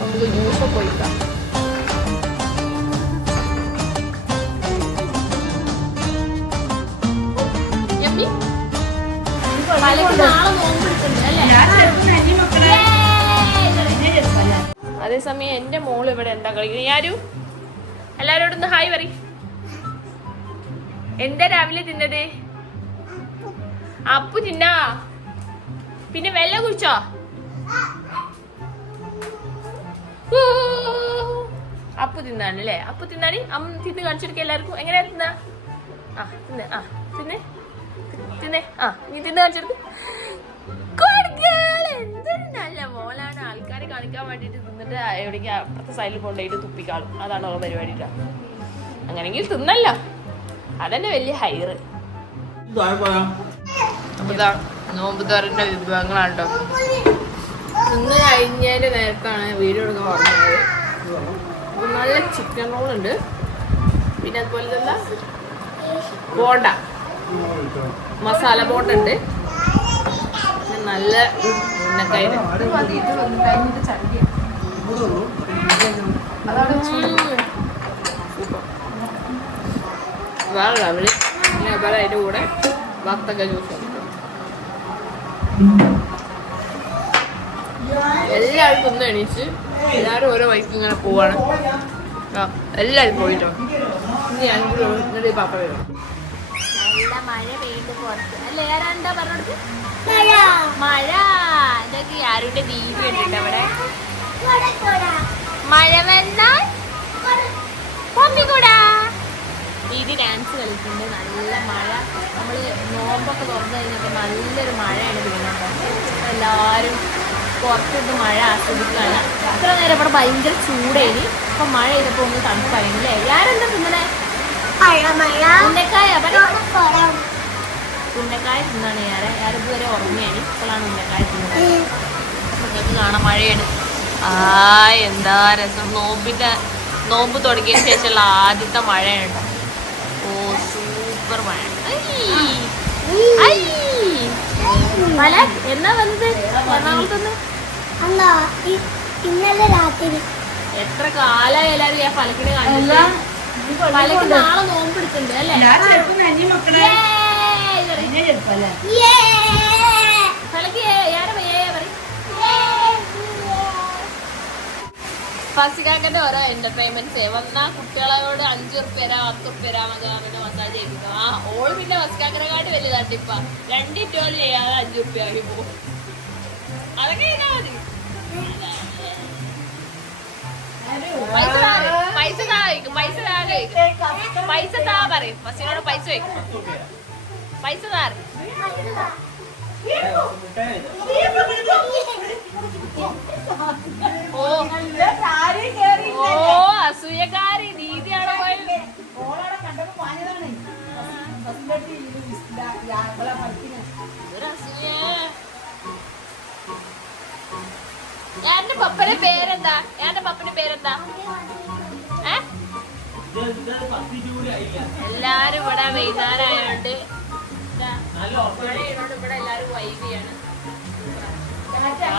നമുക്ക് ജ്യൂസൊക്കെ ഒഴിക്കാം. അതേസമയം എന്റെ മോള് ഇവിടെ എന്താ കളിക്കുന്നത്? ഞാനും എല്ലാരോടും ഒന്ന് ഹായ് പറ. എന്താ രാവിലെ തിന്നത്? അപ്പു തിന്നാ? പിന്നെ വെള്ളം കുടിച്ചോ? അപ്പു തിന്നാണ് അല്ലേ? അപ്പു തിന്നാണ്. അമ്മ തിന്ന് കാണിച്ചെടുക്ക എല്ലാവർക്കും. എങ്ങനെയാ തിന്നാ? തിന്നെ തിന്നെ തിന്നെ നീ തിന്ന് കാണിച്ചെടുക്ക. എന്തൊരു നല്ല മോളാണ്. ആൾക്കാരെ കാണിക്കാൻ വേണ്ടിട്ട് തിന്നിട്ട് എവിടേക്ക് അപ്പുറത്തെ സൈഡിൽ കൊണ്ടുപോയിട്ട് തുപ്പിക്കാളും. അതാണ് അവളെ പരിപാടി. അങ്ങനെങ്കിൽ തിന്നല്ലോ, അതന്നെ വലിയ ഹൈറ്. അപ്പൊ ഇതാ നോമ്പുതാറിന്റെ വിഭവങ്ങളാണ് കേട്ടോ. തിന്ന് കഴിഞ്ഞതിന്റെ നേരത്താണ് വീഡിയോ എടുക്കാൻ പറഞ്ഞത്. അപ്പൊ നല്ല ചിക്കൻ റോളുണ്ട്, പിന്നെ അതുപോലെ തന്നെ ബോണ്ട, മസാല ബോണ്ട ഉണ്ട്, പിന്നെ നല്ല ഉന്നക്കായ. വേറെ രാവിലെ പിന്നെ അതുപോലെ അതിൻ്റെ കൂടെ വത്തക്ക ജ്യൂസ്. എല്ലാവരും തിന്ന് എണീച്ച് എല്ലാവരും ഓരോ വഴിക്ക് ഇങ്ങനെ പോവാണ്. എല്ലാവരും പോയിട്ടോ. ഇനി ഞാൻ കൂടി പാപ്പ വരും. നല്ല മഴ പെയ്യുണ്ട് പുറത്ത് അല്ലേ? ആരാണ്ടാ പറഞ്ഞോടത്ത് മഴ. ഇതൊക്കെ ആരുടെ ദീപി ഉണ്ട് അവിടെ. മഴ വന്നാൽ പൊമ്പിക്കൂടാ. ദീദി ഡാൻസ് കളിക്കുന്നുണ്ട്. നല്ല മഴ. നമ്മൾ നോമ്പൊക്കെ തുറന്നു കഴിഞ്ഞപ്പോൾ നല്ലൊരു മഴയാണ് പെയ്യുന്നത്. എല്ലാവരും പുറത്തിട്ട് മഴ ആസ്വദിക്കുകയാണ്. ഇത്ര നേരം ഇവിടെ ഭയങ്കര ചൂടേനി. അപ്പൊ മഴ ചെയ്തപ്പോൾ ഒന്ന് തണുപ്പായില്ലേ? ആരെന്താ തിന്നണേ? ഉന്നക്കായ. ഉന്നക്കായ തിന്നാണ് ഞാനിതുവരെ ഉറങ്ങിയാണ്. ഇപ്പോഴാണ് ഉന്നക്കായ തിന്നത്. നിങ്ങൾക്ക് കാണാൻ മഴയാണ്. എന്താ രസം. നോമ്പ് തുടങ്ങിയ ശേഷമുള്ള ആദ്യത്തെ മഴയാണ്. ഓ സൂപ്പർ മഴ. എന്നാ വന്നത് എറണാകുളത്തുനിന്ന്? ഇന്നലെ രാത്രി. എത്ര കാലായി എല്ലാരും ഞാൻ പലക്കിനെ കാണില്ല. പലക്ക് നാളെ നോമ്പെടുക്കുന്നുണ്ട് അല്ലേ? ഫസിക്കാക്കന്റെ ഓരോ എന്റർടൈൻമെന്റ്സ് വന്നാ കുട്ടികളോട് 5 ഉറുപ്പ്യ 10 ഉറുപ്പ്യ പിന്നെ മസാജ് ചെയ്യിപ്പിക്കും. ഓള് പിന്നെ ഫസിക്കാക്കനെക്കാട്ടി വലിയ തട്ടിപ്പ. 2 ഇറ്റോല് ചെയ്യാതെ 5 ഉറുപ്പ്യ ആക്കി പോകും. അതൊക്കെ ചെയ്താ മതി. പൈസ താ പറയും. ഫസിനോട് പൈസ വയ്ക്കും. പൈസ താ. ഓ അസൂയക്കാരി ദീദിയാണോ പോയത്? എന്റെ പപ്പന്റെ പേരെന്താ? എല്ലാരും ഇവിടെ വൈകുന്നേരമായോണ്ട് ഇവിടെ എല്ലാരും വൈകിയാണ്.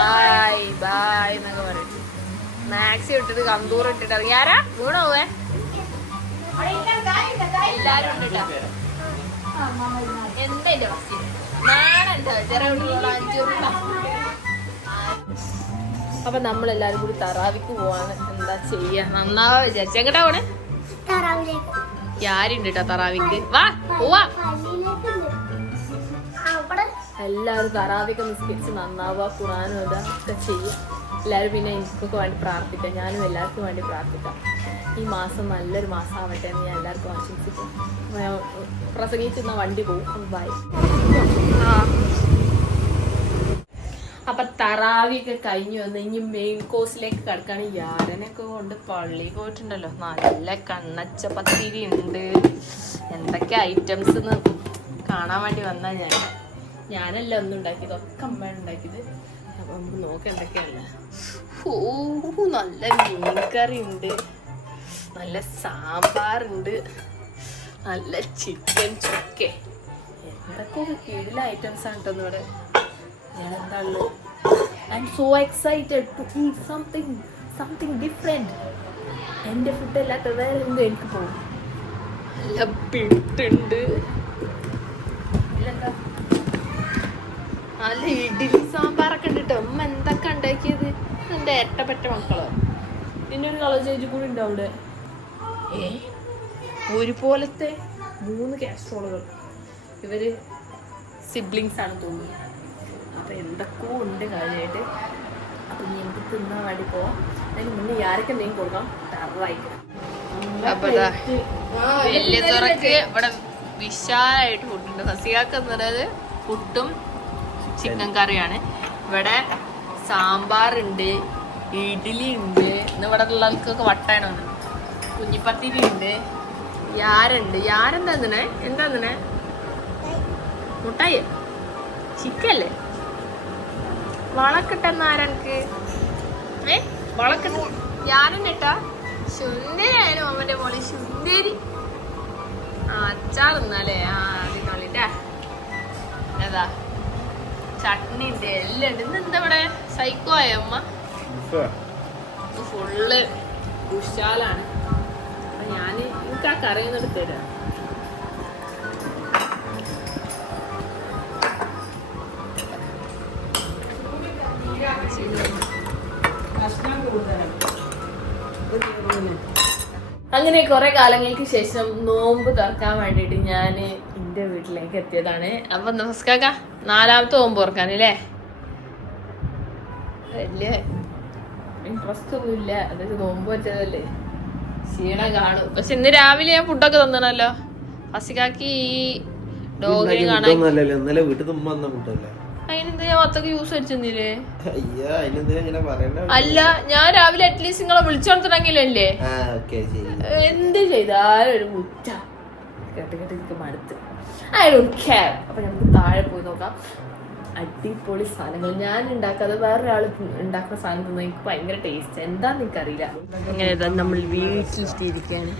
ബായ് ബായ് എന്നൊക്കെ പറയും. മാക്സി ഇട്ടിട്ട് കന്തൂർ ഇട്ടിട്ട് ഇറങ്ങി. ആരാ വീണോ പോവേ? എല്ലാരും ഉണ്ട് കേട്ടോ. എന്തല്ലേ ഫസ്റ്റ് നാടെന്താ ചെറിയ കുട്ടികളുള്ള 5 രൂപ. അപ്പൊ നമ്മളെല്ലാരും കൂടി തറാവിക്ക് പോവാണ്. എന്താ ചെയ്യാ? നന്നാവാ വിചാരിച്ച. എങ്ങട്ടാ പോണേ? ആരുണ്ട് കേട്ടോ തറാവിക്ക്. വാ പോവാ. എല്ലാവരും തറാവിക്ക് നിസ്കരിച്ച് നന്നാവുക, ഖുർആനും ഇതൊക്കെ ചെയ്യാം. എല്ലാവരും പിന്നെ എനിക്കൊക്കെ വേണ്ടി പ്രാർത്ഥിക്കാം. ഞാനും എല്ലാവർക്കും വേണ്ടി പ്രാർത്ഥിക്കാം. ഈ മാസം നല്ലൊരു മാസം ആവട്ടെ എന്ന് ഞാൻ എല്ലാവർക്കും ആശംസിക്കും. പ്രസംഗിച്ചിരുന്ന വണ്ടി പോകും. ബൈ. അപ്പൊ തറാവിയൊക്കെ കഴിഞ്ഞു വന്ന് ഇനി മെയിൻ കോഴ്സിലേക്ക് കിടക്കാണ്. യാരനൊക്കെ കൊണ്ട് പള്ളി പോയിട്ടുണ്ടല്ലോ. നല്ല കണ്ണച്ച പത്തിരി ഉണ്ട്. എന്തൊക്കെ ഐറ്റംസ് എന്ന് കാണാൻ വേണ്ടി വന്നാ ഞാനല്ല ഒന്നും ഉണ്ടാക്കിയത്, ഒക്കെ അമ്മയാണ് ഉണ്ടാക്കിയത്. അപ്പൊ നമുക്ക് നോക്കാം എന്തൊക്കെയല്ല. നല്ല മീൻകറി ഉണ്ട്, നല്ല സാമ്പാറുണ്ട്, നല്ല ചിക്കൻ ചുക്ക, എന്തൊക്കെ കീഴില ഐറ്റംസ് ആണ് കേട്ടോ ഇവിടെ. ഞാനെന്താ ഉള്ളത്? I am so excited to eat something something different. എൻ്റെ ഫുഡല്ലാത്ത വേറെ എന്തും എനിക്ക് പോകും. നല്ല പിട്ടുണ്ട്, നല്ല ഇഡ്ഡലി സാമ്പാറൊക്കെ ഉണ്ട് കേട്ടോ. അമ്മ എന്തൊക്കെ ഉണ്ടാക്കിയത്. എൻ്റെ എട്ടപ്പെട്ട മക്കളോ. പിന്നെ ഒരു കളർ ചേഞ്ച് കൂടി ഉണ്ട് അവിടെ. ഒരുപോലത്തെ 3 കാസ്ട്രോളുകൾ. ഇവർ സിബ്ലിങ്സ് ആണ് തോന്നുന്നു. അപ്പം എന്തൊക്കെയോ ഉണ്ട് കാര്യമായിട്ട്. അപ്പം ഇനി എനിക്ക് തിന്നാൻ വേണ്ടി പോവാം. അതിന് മുന്നേ ആരൊക്കെ എന്തെങ്കിലും കൊടുക്കാം. ടറായിട്ട് വലിയ തുറക്ക് ഇവിടെ വിശാലായിട്ട് ഫുഡുണ്ട്. ഫസിയാക്ക് എന്നത് പുട്ടും ചിക്കൻ കറിയാണ്. ഇവിടെ സാമ്പാറുണ്ട്, ഇഡ്ഡലി ഉണ്ട്. ഇന്ന് ഇവിടെ ഉള്ളവർക്കൊക്കെ വട്ടാണ്. കുഞ്ഞിപ്പത്തിരി ഉണ്ട്, യാരുണ്ട്. യാരെന്താ തന്നെ എന്താ തന്നെ മുട്ടായി ചിക്കല്ലേ. വളക്കിട്ടെന്ന ആരെനിക്ക് വളക്കിട്ട ഞാനെന്നെ ഇട്ടാ സുന്ദരിയായാലും അമ്മന്റെ മോളി സുന്ദരി. അച്ചാറൊന്നല്ലേ അതിനുള്ളിട്ടാ. ഏതാ ചട്നി ഉണ്ട്, എല്ലാം ഉണ്ട്. ഇന്ന് എന്താ ഇവിടെ സൈക്കോ ആയ അമ്മ ഫുള്ള് ഉഷാലാണ്. അപ്പൊ ഞാന് എനിക്ക് ആ കറിയൊന്നും എടുത്തരാം. അങ്ങനെ കുറെ കാലങ്ങൾക്ക് ശേഷം നോമ്പ് തുറക്കാൻ വേണ്ടിയിട്ട് ഞാൻ എൻ്റെ വീട്ടിലേക്ക് എത്തിയതാണ്. അപ്പൊ നമസ്കാര 4ാമത്തെ നോമ്പ് തുറക്കാനല്ലേ. വലിയ ഇൻട്രസ്റ്റ് ഒന്നും ഇല്ല. അതൊക്കെ നോമ്പ് വെച്ചതല്ലേ, ക്ഷീണം കാണും. പക്ഷെ ഇന്ന് രാവിലെ ഞാൻ ഫുഡൊക്കെ തന്നണല്ലോ. ഫസിക്കാക്ക് ഈ ഡോഗിനെ കാണാൻ. അതിനെന്താ ഞാൻ ഒത്തൊക്കെ യൂസ് അടിച്ചെന്നില്ലേ? അല്ല, ഞാൻ രാവിലെ അറ്റ്ലീസ്റ്റ് നിങ്ങളെ വിളിച്ചോണ്ടിറങ്ങിയില്ലേ. എന്ത് ചെയ്താലും ഒരു മുറ്റ കേട്ട് കേട്ട് എനിക്ക് മടുത്ത്. അപ്പൊ നമുക്ക് താഴെ പോയി നോക്കാം. അടിപൊളി സാധനങ്ങൾ ഞാൻ ഉണ്ടാക്കാതെ വേറൊരാൾ ഉണ്ടാക്കുന്ന സാധനം തന്നെ എനിക്ക് ഭയങ്കര ടേസ്റ്റ്. എന്താന്ന് എനിക്കറിയില്ല. അങ്ങനെ നമ്മൾ വീട്ടിലിരിക്കുകയാണ്.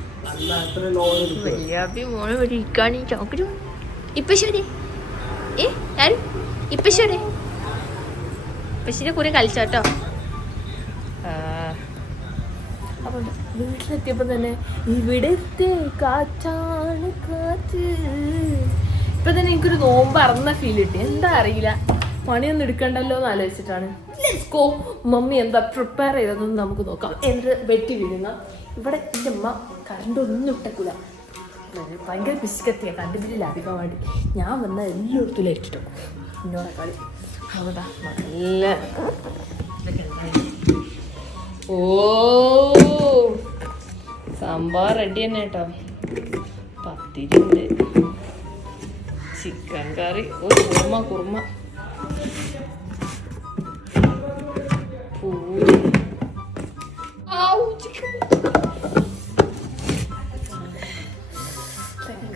വലിയ മോളെ ഇവിടെ ഇരിക്കാണ്. ചോക്കരു ഇപ്പൊ ശരി ആരും ഇപ്പൊ ശരി പശിന്റെ കൂടെ കളിച്ചോട്ടോ. അപ്പൊ വീട്ടിലെത്തിയപ്പോ തന്നെ ഇവിടുത്തെ കാറ്റാണ് കാറ്റ്. ഇപ്പൊ തന്നെ എനിക്കൊരു നോമ്പ് അറന്ന ഫീൽ കിട്ടി. എന്താ അറിയില്ല, പണിയൊന്നും എടുക്കണ്ടല്ലോ എന്ന് ആലോചിച്ചിട്ടാണ്. മമ്മി എന്താ പ്രിപ്പയർ ചെയ്തതെന്ന് നമുക്ക് നോക്കാം. എന്നിട്ട് വെട്ടി വീഴുന്ന ഇവിടെ എൻ്റെ അമ്മ കറണ്ട് ഒന്നും ഇട്ടക്കൂല. ഭയങ്കര പിശുക്കത്തിയാണ് കറണ്ട് ബില്ലിൽ അധികം വേണ്ടി. ഞാൻ വന്നാൽ എല്ലായിടത്തും ലൈറ്റിട്ടോ എന്നോടെ കളി. അവിടെ നല്ല ഓ സാമ്പാർ റെഡി തന്നെ കേട്ടോ. പത്തിരി ഉണ്ട്, ചിക്കൻ കറി, കുറുമ പൂരി.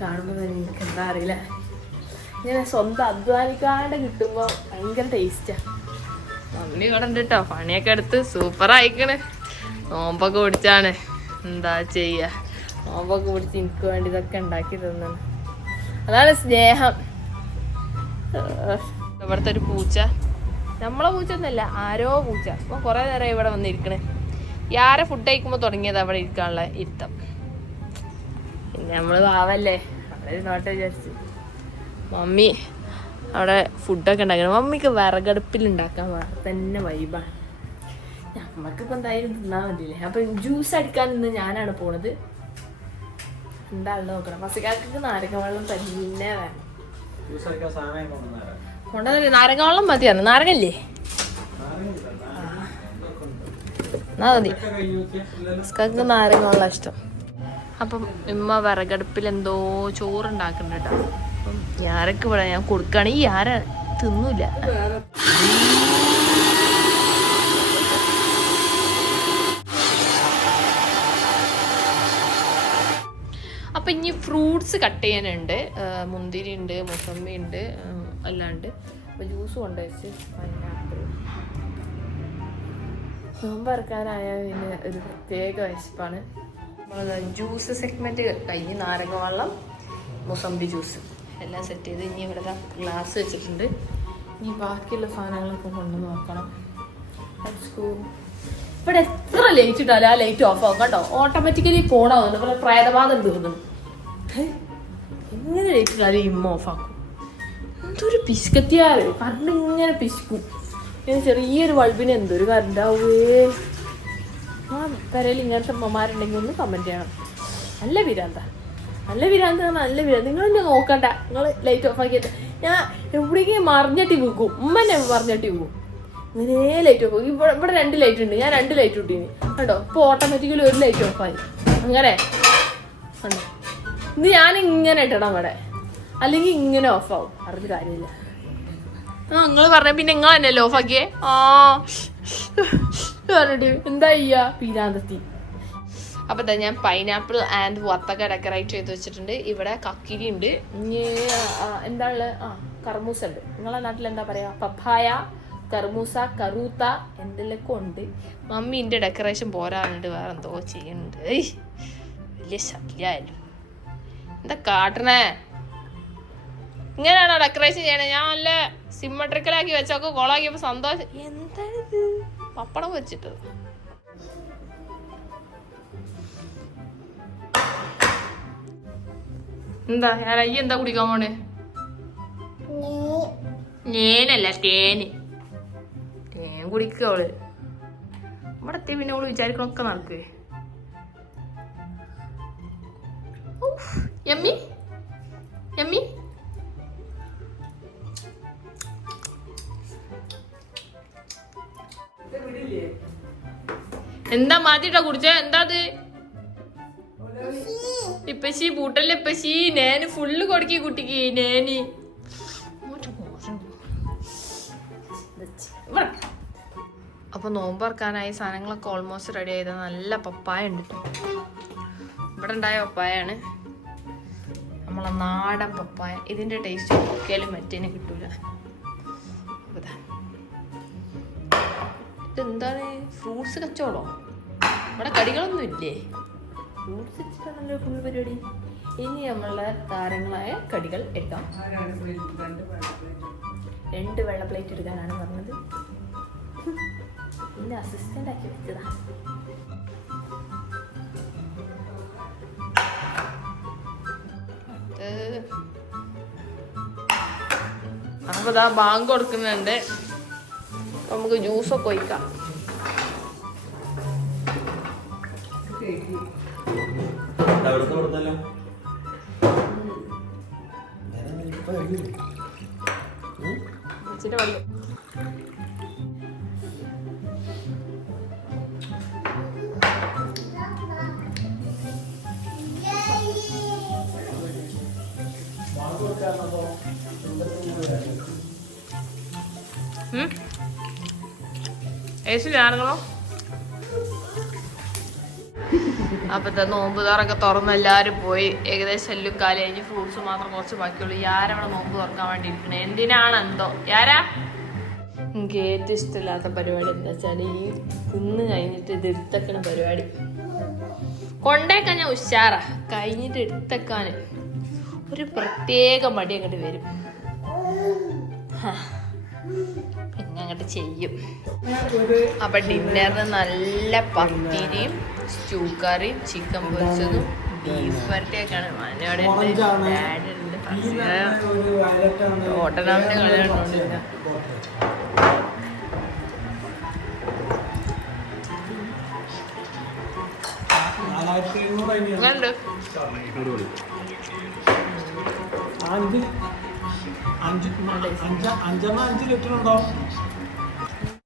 കാണുമ്പോൾ തന്നെ എനിക്ക് എന്താ അറിയില്ല, ഇങ്ങനെ സ്വന്തം അധ്വാനിക്കാണ്ട് കിട്ടുമ്പോൾ ഭയങ്കര ടേസ്റ്റാ. മമ്മി ഇവിടെ ഉണ്ട് കേട്ടോ, പണിയൊക്കെ എടുത്ത് സൂപ്പർ ആയിക്കണ്. നോമ്പൊക്കെ പിടിച്ചാണ്, എന്താ ചെയ്യുക. നോമ്പൊക്കെ പിടിച്ച് എനിക്ക് വേണ്ടി ഇതൊക്കെ ഉണ്ടാക്കി തന്നാണ്. അതാണ് സ്നേഹം. ഇവിടുത്തെ ഒരു പൂച്ച, നമ്മളെ പൂച്ച ഒന്നല്ല, ആരോ പൂച്ച. അപ്പം കുറേ നേരം ഇവിടെ വന്നിരിക്കണേ. ആരെ ഫുഡ് കഴിക്കുമ്പോൾ തുടങ്ങിയത് അവിടെ ഇരിക്കാനുള്ള ഇരുത്തം. പിന്നെ നമ്മൾ പാവല്ലേ, അവിടെ നോട്ടെ വിചാരിച്ച്. മമ്മി അവിടെ ഫുഡൊക്കെ ഉണ്ടാക്കണം. മമ്മിക്ക് വിറകടുപ്പിൽ ഉണ്ടാക്കാൻ വേറെ തന്നെ വൈബാണ്. നമ്മൾക്കിപ്പോൾ എന്തായാലും തിന്നാൻ മതിയില്ലേ. അപ്പം ജ്യൂസ് അടിക്കാൻ നിന്ന് ഞാനാണ് പോണത്. എന്താണല്ലോ നോക്കണം. പസിക്കാർക്ക് നാരങ്ങ വെള്ളം തന്നെ വേണം. കൊണ്ടുവന്നില്ലേ? നാരങ്ങ വെള്ളം മതിയാണ്. നാരങ്ങല്ലേ? എന്നാ മതി. പസിക്കാർക്ക് നാരങ്ങ വെള്ളം ഇഷ്ടം. അപ്പം ഉമ്മ വിറകടുപ്പിൽ എന്തോ ചോറുണ്ടാക്കുന്നുണ്ട് കേട്ടോ. അപ്പം ഞാരൊക്കെ ഇവിടെ ഞാൻ കൊടുക്കുകയാണെങ്കിൽ ആര തിന്നൂല. അപ്പം ഇനി ഫ്രൂട്ട്സ് കട്ട് ചെയ്യാനുണ്ട്. മുന്തിരി ഉണ്ട്, മുസമ്പി ഉണ്ട്, എല്ലാം ഉണ്ട്. അപ്പോൾ ജ്യൂസ് കൊണ്ടുവച്ച് പൈനാപ്പിൾ. നോമ്പ് ഇറക്കാനായ പിന്നെ ഒരു പ്രത്യേക വിശപ്പാണ്. ജ്യൂസ് സെഗ്മെൻറ്റ് കഴിഞ്ഞ് നാരങ്ങ വെള്ളം, മുസമ്പി ജ്യൂസ് എല്ലാം സെറ്റ് ചെയ്ത് ഇനി ഇവിടെ ഗ്ലാസ് വെച്ചിട്ടുണ്ട്. ഇനി ബാക്കിയുള്ള സാധനങ്ങളൊക്കെ കൊണ്ടുവന്ന് നോക്കണം. ഇവിടെ എത്ര ലൈറ്റ് ഇട്ടാലും ആ ലൈറ്റ് ഓഫ് ആവും കേട്ടോ. ഓട്ടോമാറ്റിക്കലി പോണാവുന്നുണ്ട്. ഇവിടെ പ്രേതബാധ ഉണ്ട് തോന്നുന്നു. എങ്ങനെ ലൈറ്റ് ഇട്ടാലും ഇമ്മ ഓഫ് ആക്കും. എന്തൊരു പിശുക്കത്തിയാറ്. കറണ്ട് ഇങ്ങനെ പിശുക്കും. ചെറിയൊരു ബൾബിന് എന്തൊരു കറണ്ടാവേ. ആ പെരയിൽ ഇങ്ങനത്തെ അമ്മമാരുണ്ടെങ്കിൽ ഒന്ന് കമന്റ് ചെയ്യണം. നല്ല വിരാന്ത, നല്ല വിരാന്ത, നല്ല വിരാന്ത. നിങ്ങളെന്നെ നോക്കണ്ട, നിങ്ങൾ ലൈറ്റ് ഓഫ് ആക്കിയിട്ട് ഞാൻ എവിടേക്കും മറിഞ്ഞിട്ട് വീക്കും. ഉമ്മ തന്നെ മറിഞ്ഞിട്ട് വീക്കും. ഇങ്ങനെ ലൈറ്റ് ഓഫ് ആക്കി. ഇവിടെ 2 ലൈറ്റ് ഉണ്ട്. ഞാൻ 2 ലൈറ്റ് ഇട്ടീനി കേട്ടോ. ഇപ്പോൾ ഓട്ടോമാറ്റിക്കലി 1 ലൈറ്റ് ഓഫ് ആയി. അങ്ങനെ കണ്ടോ. ഇത് ഞാൻ ഇങ്ങനെ ഇട്ടണം ഇവിടെ, അല്ലെങ്കിൽ ഇങ്ങനെ ഓഫ് ആവും. അറിഞ്ഞ കാര്യമില്ല. ആ നിങ്ങൾ പറഞ്ഞ പിന്നെ നിങ്ങൾ തന്നെയല്ലേ ഓഫ് ആക്കിയേ. ആ പറഞ്ഞിട്ട് എന്താ ചെയ്യാ പീരാന്തത്തി. അപ്പൊ എന്താ ഞാൻ പൈനാപ്പിൾ ആൻഡ് വത്തക്ക ഡെക്കറേറ്റ് ചെയ്ത് വെച്ചിട്ടുണ്ട്. ഇവിടെ കക്കിരി ഉണ്ട്. എന്താ ഉള്ളത്? കർമൂസ ഉണ്ട്. നിങ്ങളെ നാട്ടിൽ എന്താ പറയാ? പപ്പായ, കർമൂസ, കറൂത്ത എന്തെല്ലൊക്കെ ഉണ്ട്. മമ്മീൻ്റെ ഡെക്കറേഷൻ പോരാറുണ്ട്. വേറെ എന്തോ ചെയ്യുന്നുണ്ട്. വലിയ ശല്യായാലും എന്താ കാട്ടണേ? ഇങ്ങനെയാണോ ഡെക്കറേഷൻ ചെയ്യണേ? ഞാൻ നല്ല സിമ്മട്രിക്കലാക്കി വെച്ചൊക്കെ കോളാക്കിയപ്പോ സന്തോഷം. എന്താണിത്? പപ്പടം വെച്ചിട്ട് എന്താ ഈ എന്താ കുടിക്കാൻ പോണേ? ഞാനല്ല തേന്. തേൻ കുടിക്കോള്. ഇവിടെ എത്തി പിന്നെ ഓള് വിചാരിക്കണൊക്കെ നടക്കുവേ. Yummy yummy. എന്താ മാറ്റിട്ടാ കുടിച്ചേ? എന്താ അത്? ഇപ്പശി പൂട്ടല്ലേ ഇപ്പശി. നേന് ഫുള്ള് കൊടുക്കി കുട്ടിക്ക്. നേന് അപ്പൊ നോമ്പറക്കാനായി സാധനങ്ങളൊക്കെ ഓൾമോസ്റ്റ് റെഡി ആയത്. നല്ല പപ്പായ ഉണ്ട്. ഇവിടെ ഉണ്ടായ പപ്പായാണ്, നമ്മളെ നാടൻ പപ്പായ. ഇതിന്റെ ടേസ്റ്റ് ഒരിക്കലും മറ്റേനെ കിട്ടൂല. ഇതെന്താണ്? ഫ്രൂട്ട്സ് കച്ചവടോ? ഇവിടെ കടികളൊന്നും ഇല്ലേ? ഫ്രൂട്ട്സ് വെച്ചിട്ടാണല്ലോ ഫുൾ പരിപാടി. ഇനി നമ്മളുടെ താരങ്ങളായ കടികൾ എടുക്കാം. 2 വെള്ള പ്ലേറ്റ് എടുക്കാനാണ് പറഞ്ഞത്. എന്റെ അസിസ്റ്റന്റ് ആക്കി വെച്ചതാ. അപ്പൊ ഇതാ ബാങ്ക് കൊടുക്കുന്നുണ്ട്. നമുക്ക് ജ്യൂസൊക്കെ ഒഴിക്കാം. ഏസിലാണോ? അപ്പത്തെ നോമ്പ് തുറക്കെ തുറന്ന് എല്ലാവരും പോയി. ഏകദേശം എല്ലാം കാലം കഴിഞ്ഞ് ഫ്രൂട്ട്സ് മാത്രം കുറച്ച് ബാക്കിയുള്ളൂ. ആരവിടെ നോമ്പ് തുറക്കാൻ വേണ്ടി ഇരിക്കണേ? എന്തിനാണ് എന്തോ ആരാ. എനിക്ക് ഏറ്റവും ഇഷ്ടമില്ലാത്ത പരിപാടി എന്താ വെച്ചാൽ ഈ തിന്ന് കഴിഞ്ഞിട്ട് ഇത് എടുത്തക്കണ പരിപാടി. കൊണ്ടേക്കാൻ ഞാൻ ഉഷാറാ, കഴിഞ്ഞിട്ട് എടുത്തക്കാൻ ഒരു പ്രത്യേക മടി അങ്ങോട്ട് വരും. പിന്നെ അങ്ങോട്ട് ചെയ്യും. അപ്പൊ ഡിന്നറിന് നല്ല പത്തിരിയും സ്റ്റൂ കറിയും ചിക്കൻ പൊരിച്ചതും ബീഫ് വരട്ടിയൊക്കെയാണ്. മനോടെ ഓട്ടനാമിന്റെ കളിയുണ്ടോന്നില്ല. അഞ്ചെണ്ണം 5 ലിറ്റർ ഉണ്ടാവും.